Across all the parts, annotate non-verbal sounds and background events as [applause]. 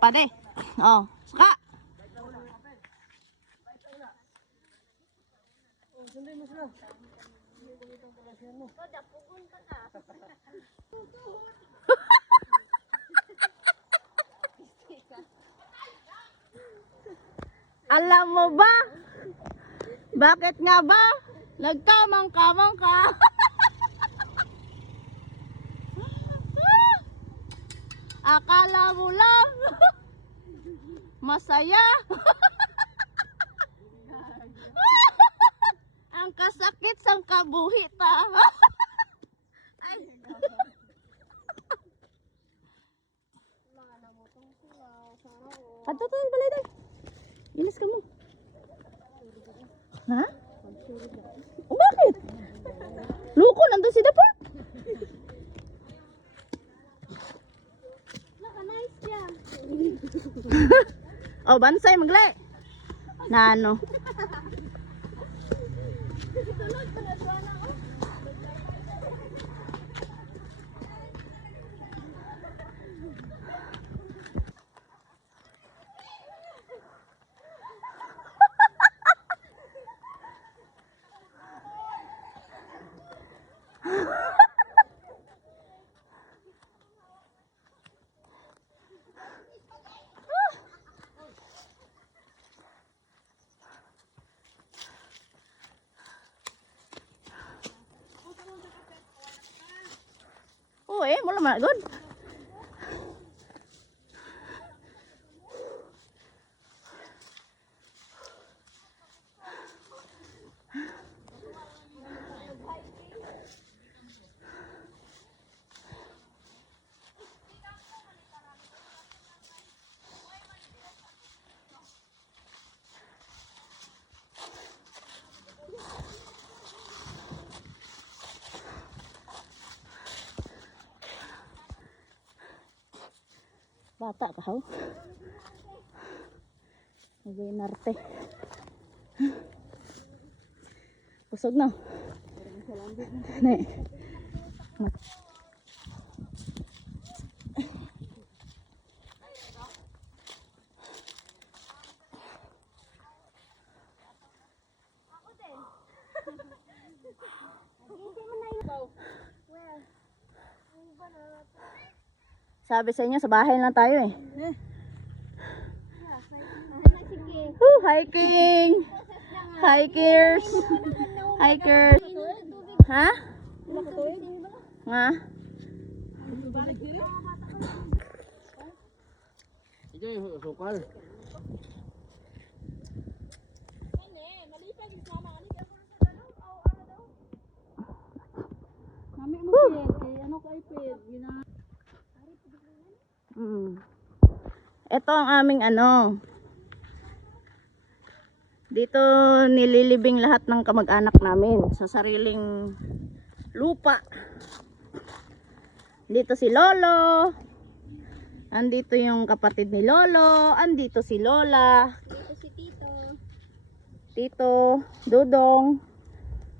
Pade. Oh, saka. [laughs] Alam mo ba? Bakit nga ba? Nagkamang-kamang ka. [laughs] Akala mo lang. [laughs] Masaya. [laughs] Ang kasakit sang kabuhit ah. [laughs] Ay. Ato to balay day. Ilis ka mo. Ha? O bakit? Loko, nandun si Dapot. Oh, bansay, magle. Na ano? Eh, mula man good. Bata ka ho. Nagay-narte. Busog na. Ne. Mat- Sabi sa inyo, sa bahay lang tayo eh. Woo, hiking! Hikers! Hikers! Ha? Nga? Ito yung sukal. Mami mo ano kay pet, gina. Mm. Ito ang aming ano. Dito nililibing lahat ng kamag-anak namin sa sariling lupa. Dito si Lolo. Andito yung kapatid ni Lolo. Andito si Lola. Dito si Tito. Tito, Dudong.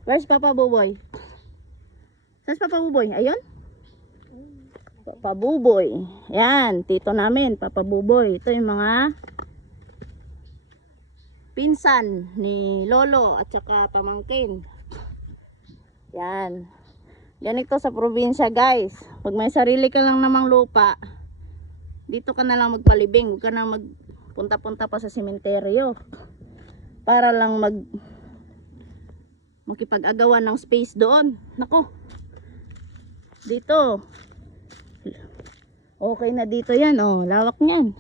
Where's Papa Buboy? Saan si Papa Buboy? Ayun? Papa Buboy. Yan, tito namin, Papa Buboy. Ito yung mga pinsan ni Lolo at saka pamangkin. Yan. Ganito sa probinsya guys. Pag may sarili ka lang namang lupa, dito ka na lang magpalibing. Huwag ka na magpunta-punta pa sa sementeryo para lang mag makipag-agawan ng space doon. Nako. Dito. Okay na dito yan, oh. Lawak niyan.